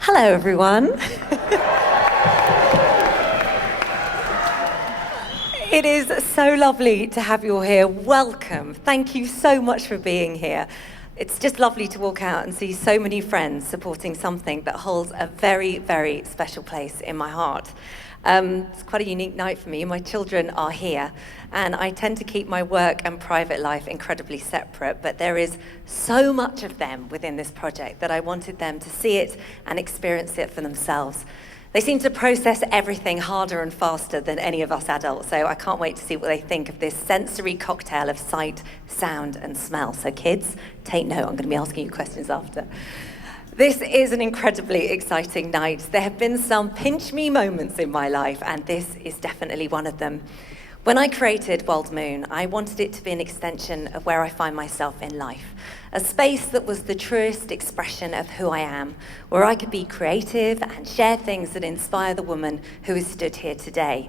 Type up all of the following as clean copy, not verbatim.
Hello, everyone. It is so lovely to have you all here. Welcome. Thank you so much for being here. It's just lovely to walk out and see so many friends supporting something that holds a very, very special place in my heart. It's quite a unique night for me. My children are here, and I tend to keep my work and private life incredibly separate, but there is so much of them within this project that I wanted them to see it and experience it for themselves. They seem to process everything harder and faster than any of us adults, so I can't wait to see what they think of this sensory cocktail of sight, sound, and smell. So kids, take note, I'm going to be asking you questions after. This is an incredibly exciting night. There have been some pinch me moments in my life, and this is definitely one of them. When I created WYLDE Moon, I wanted it to be an extension of where I find myself in life, a space that was the truest expression of who I am, where I could be creative and share things that inspire the woman who is stood here today.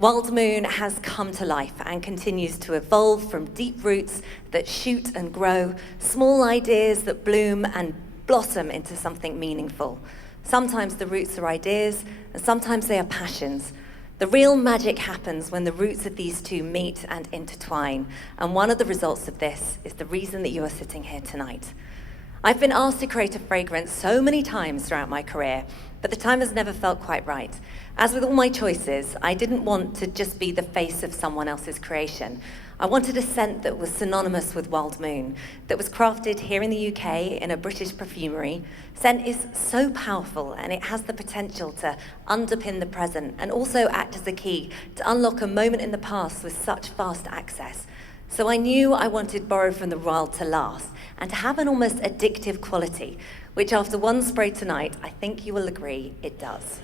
WYLDE Moon has come to life and continues to evolve from deep roots that shoot and grow, small ideas that bloom and blossom into something meaningful. Sometimes the roots are ideas, and sometimes they are passions. The real magic happens when the roots of these two meet and intertwine, and one of the results of this is the reason that you are sitting here tonight. I've been asked to create a fragrance so many times throughout my career, but the time has never felt quite right. As with all my choices, I didn't want to just be the face of someone else's creation. I wanted a scent that was synonymous with WYLDE Moon, that was crafted here in the UK in a British perfumery. Scent is so powerful, and it has the potential to underpin the present and also act as a key to unlock a moment in the past with such fast access. So I knew I wanted Borrow from the Wild to last and to have an almost addictive quality, which after one spray tonight, I think you will agree it does.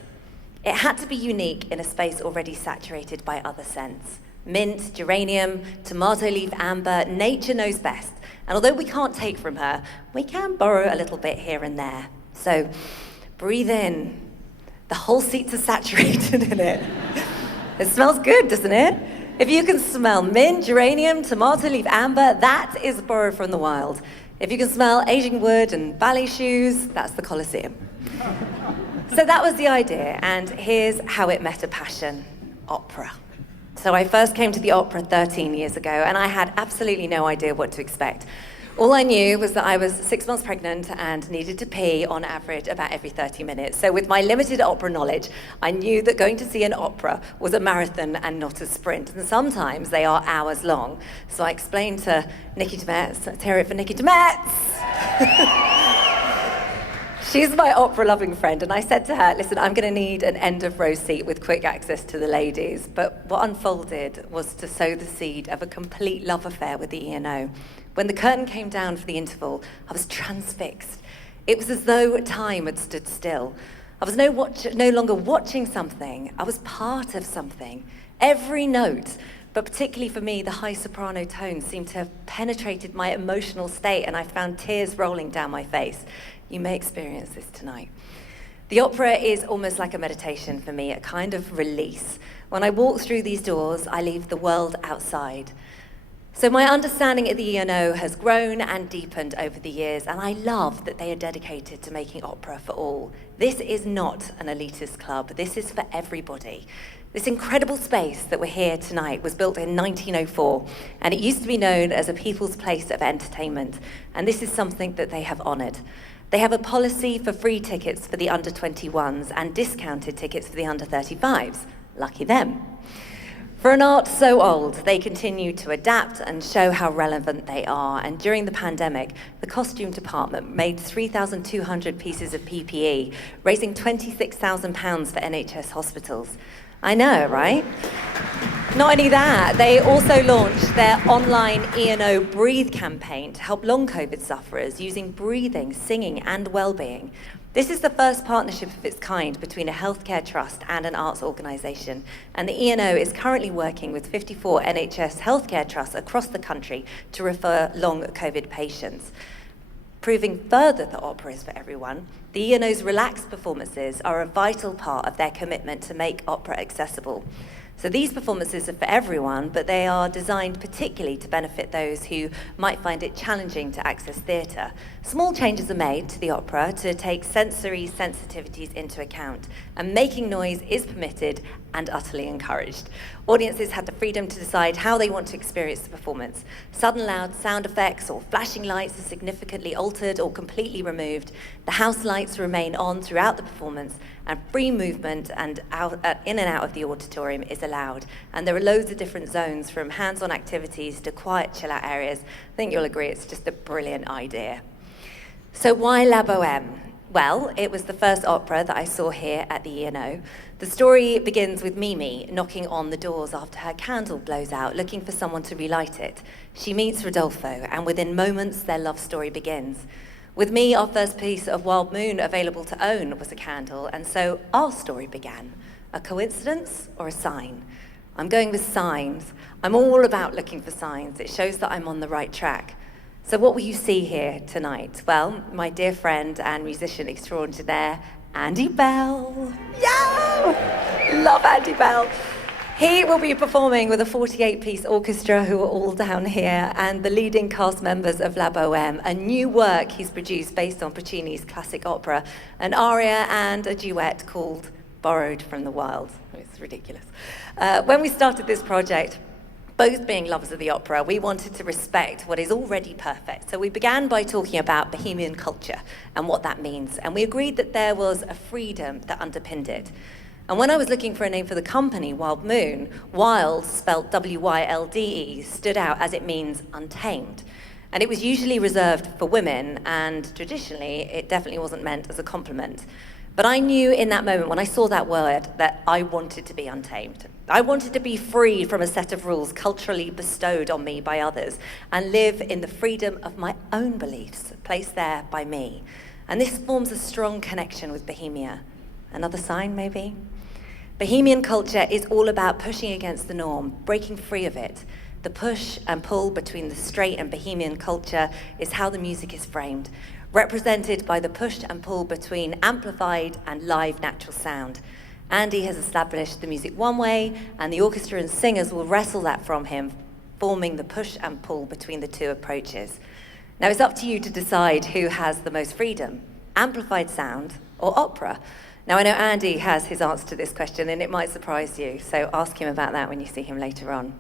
It had to be unique in a space already saturated by other scents. Mint, geranium, tomato leaf amber, nature knows best. And although we can't take from her, we can borrow a little bit here and there. So breathe in. The whole seats are saturated in it. It smells good, doesn't it? If you can smell mint, geranium, tomato leaf amber, that is Borrow from the Wild. If you can smell aging wood and ballet shoes, that's the Colosseum. So that was the idea, and here's how it met a passion: opera. So I first came to the opera 13 years ago, and I had absolutely no idea what to expect. All I knew was that I was 6 months pregnant and needed to pee on average about every 30 minutes. So with my limited opera knowledge, I knew that going to see an opera was a marathon and not a sprint. And sometimes they are hours long. So I explained to Nikki Demetz, let's hear it for Nikki Demetz. She's my opera-loving friend, and I said to her, listen, I'm going to need an end-of-row seat with quick access to the ladies. But what unfolded was to sow the seed of a complete love affair with the ENO. When the curtain came down for the interval, I was transfixed. It was as though time had stood still. I was no longer watching something. I was part of something. Every note, but particularly for me, the high soprano tone seemed to have penetrated my emotional state, and I found tears rolling down my face. You may experience this tonight. The opera is almost like a meditation for me, a kind of release. When I walk through these doors, I leave the world outside. So my understanding of the ENO has grown and deepened over the years, and I love that they are dedicated to making opera for all. This is not an elitist club. This is for everybody. This incredible space that we're here tonight was built in 1904, and it used to be known as a people's place of entertainment, and this is something that they have honoured. They have a policy for free tickets for the under 21s and discounted tickets for the under 35s. Lucky them. For an art so old, they continue to adapt and show how relevant they are. And during the pandemic, the costume department made 3,200 pieces of PPE, raising £26,000 for NHS hospitals. I know, right? Not only that, they also launched their online ENO Breathe campaign to help long COVID sufferers using breathing, singing, and well-being. This is the first partnership of its kind between a healthcare trust and an arts organisation, and the ENO is currently working with 54 NHS healthcare trusts across the country to refer long COVID patients. Proving further that opera is for everyone, the ENO's relaxed performances are a vital part of their commitment to make opera accessible. So these performances are for everyone, but they are designed particularly to benefit those who might find it challenging to access theatre. Small changes are made to the opera to take sensory sensitivities into account, and making noise is permitted and utterly encouraged. Audiences had the freedom to decide how they want to experience the performance. Sudden loud sound effects or flashing lights are significantly altered or completely removed. The house lights remain on throughout the performance, and free movement and in and out of the auditorium is allowed. And there are loads of different zones, from hands-on activities to quiet chill-out areas. I think you'll agree it's just a brilliant idea. So why La Bohème? Well, it was the first opera that I saw here at the ENO. The story begins with Mimi knocking on the doors after her candle blows out, looking for someone to relight it. She meets Rodolfo, and within moments, their love story begins. With me, our first piece of WYLDE Moon available to own was a candle, and so our story began. A coincidence or a sign? I'm going with signs. I'm all about looking for signs. It shows that I'm on the right track. So what will you see here tonight? Well, my dear friend and musician extraordinaire, Andy Bell. Yeah! Love Andy Bell. He will be performing with a 48-piece orchestra who are all down here, and the leading cast members of La Bohème, a new work he's produced based on Puccini's classic opera, an aria and a duet called Borrowed from the Wild. It's ridiculous. When we started this project, both being lovers of the opera, we wanted to respect what is already perfect. So we began by talking about Bohemian culture and what that means, and we agreed that there was a freedom that underpinned it. And when I was looking for a name for the company, WYLDE Moon, WYLDE, spelt W-Y-L-D-E, stood out as it means untamed. And it was usually reserved for women, and traditionally, it definitely wasn't meant as a compliment. But I knew in that moment, when I saw that word, that I wanted to be untamed. I wanted to be free from a set of rules culturally bestowed on me by others, and live in the freedom of my own beliefs, placed there by me. And this forms a strong connection with Bohemia. Another sign, maybe? Bohemian culture is all about pushing against the norm, breaking free of it. The push and pull between the straight and Bohemian culture is how the music is framed, represented by the push and pull between amplified and live natural sound. Andy has established the music one way, and the orchestra and singers will wrestle that from him, forming the push and pull between the two approaches. Now it's up to you to decide who has the most freedom, amplified sound or opera. Now I know Andy has his answer to this question, and it might surprise you, so ask him about that when you see him later on.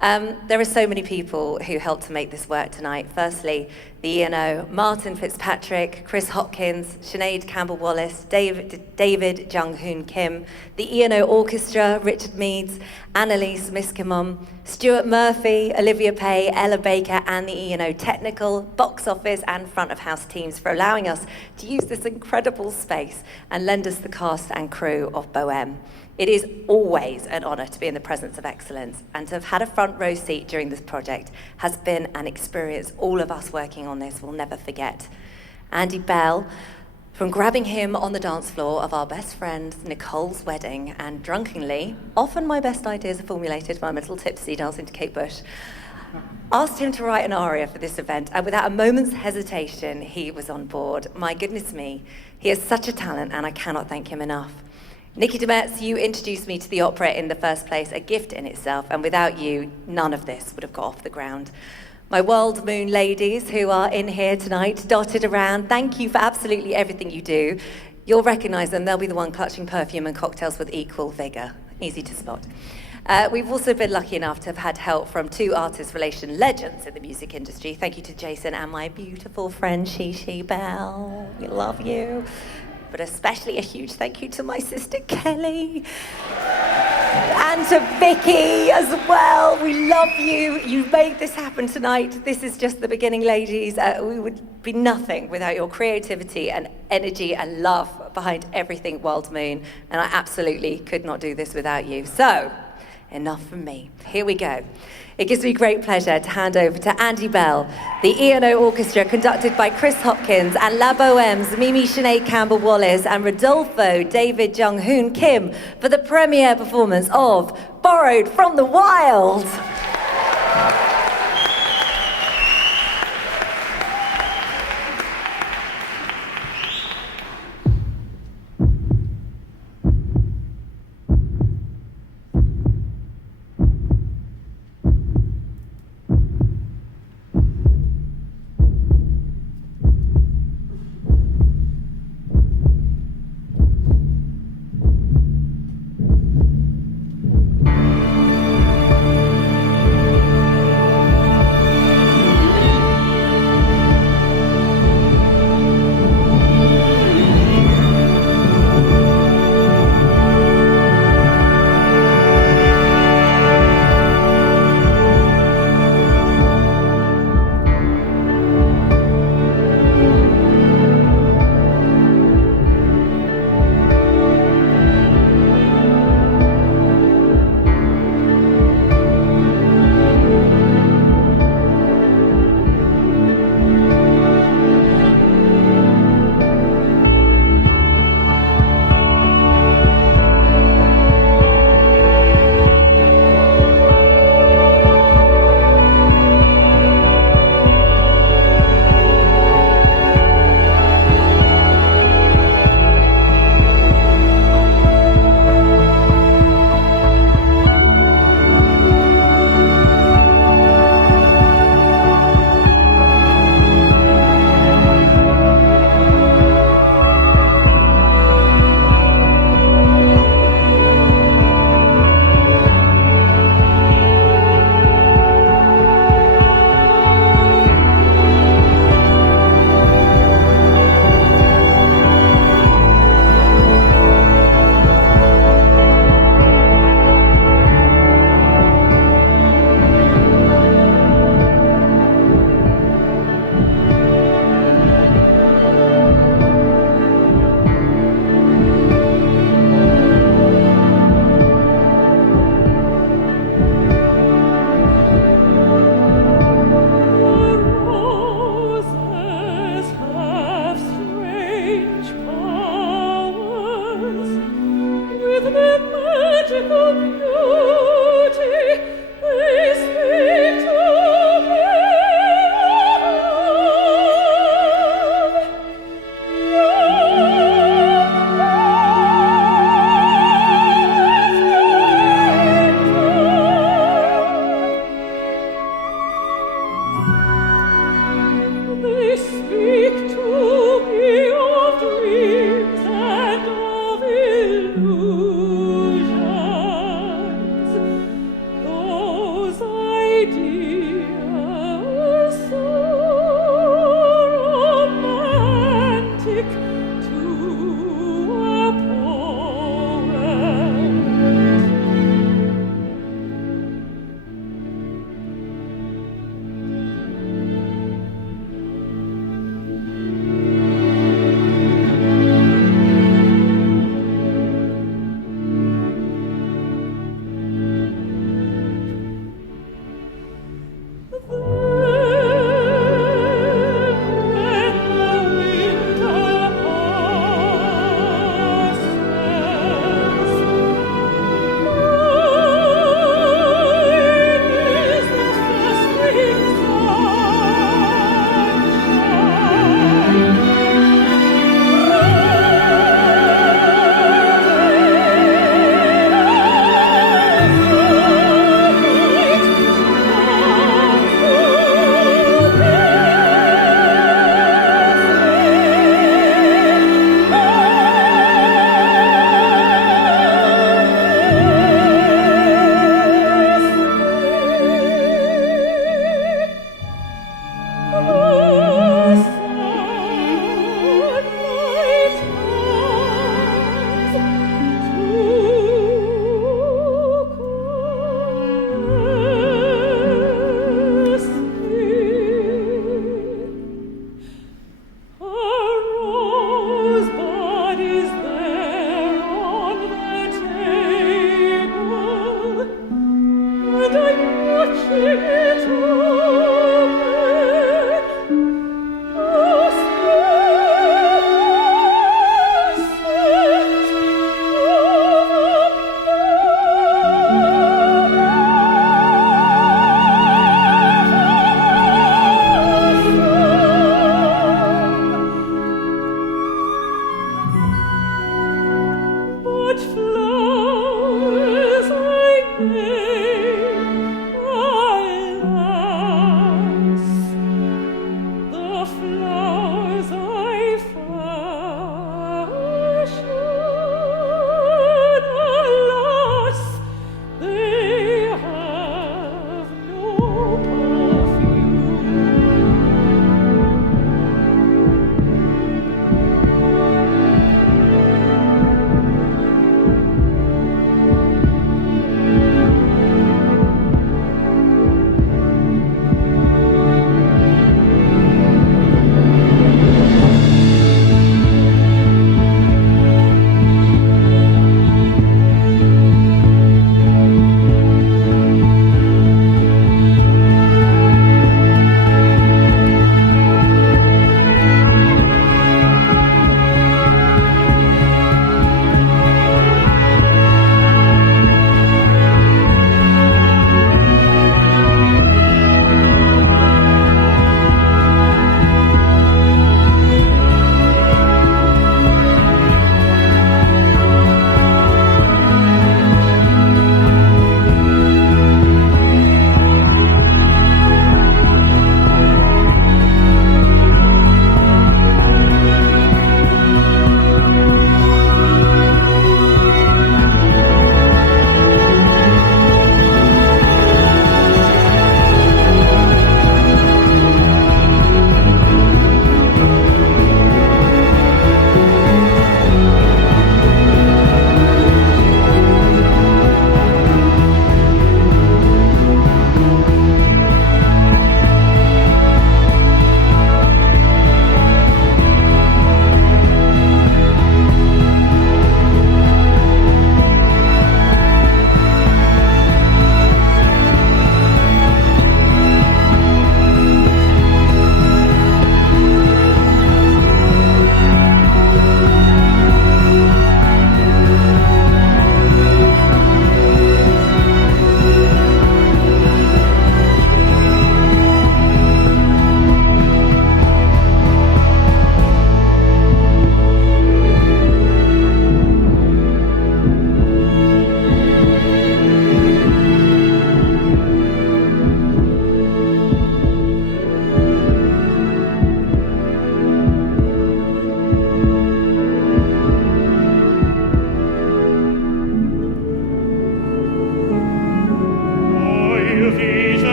There are so many people who helped to make this work tonight. Firstly, the ENO, Martin Fitzpatrick, Chris Hopkins, Sinéad Campbell-Wallace, David Junghoon Kim, the ENO Orchestra, Richard Meads, Annalise Miskimum, Stuart Murphy, Olivia Pay, Ella Baker, and the ENO technical, box office, and front of house teams for allowing us to use this incredible space and lend us the cast and crew of Bohème. It is always an honour to be in the presence of excellence, and to have had a front row seat during this project has been an experience all of us working on this will never forget. Andy Bell, from grabbing him on the dance floor of our best friend Nicole's wedding, and drunkenly, often my best ideas are formulated when I'm a little tipsy dancing to Kate Bush, asked him to write an aria for this event, and without a moment's hesitation, he was on board. My goodness me, he has such a talent, and I cannot thank him enough. Nikki Demetz, you introduced me to the opera in the first place, a gift in itself, and without you, none of this would have got off the ground. My WYLDE Moon ladies who are in here tonight, dotted around, thank you for absolutely everything you do. You'll recognise them, they'll be the one clutching perfume and cocktails with equal vigour. Easy to spot. We've also been lucky enough to have had help from two artist relation legends in the music industry. Thank you to Jason and my beautiful friend Shishi Bell. We love you. But especially a huge thank you to my sister Kelly and to Vicky as well. We love you. You made this happen tonight. This is just the beginning, ladies. We would be nothing without your creativity and energy and love behind everything WYLDE Moon. And I absolutely could not do this without you. So, enough from me. Here we go. It gives me great pleasure to hand over to Andy Bell, the ENO Orchestra conducted by Chris Hopkins, and La Bohème's Mimi Sinead Campbell-Wallace and Rodolfo David Junghoon Kim for the premiere performance of Borrowed from the Wild.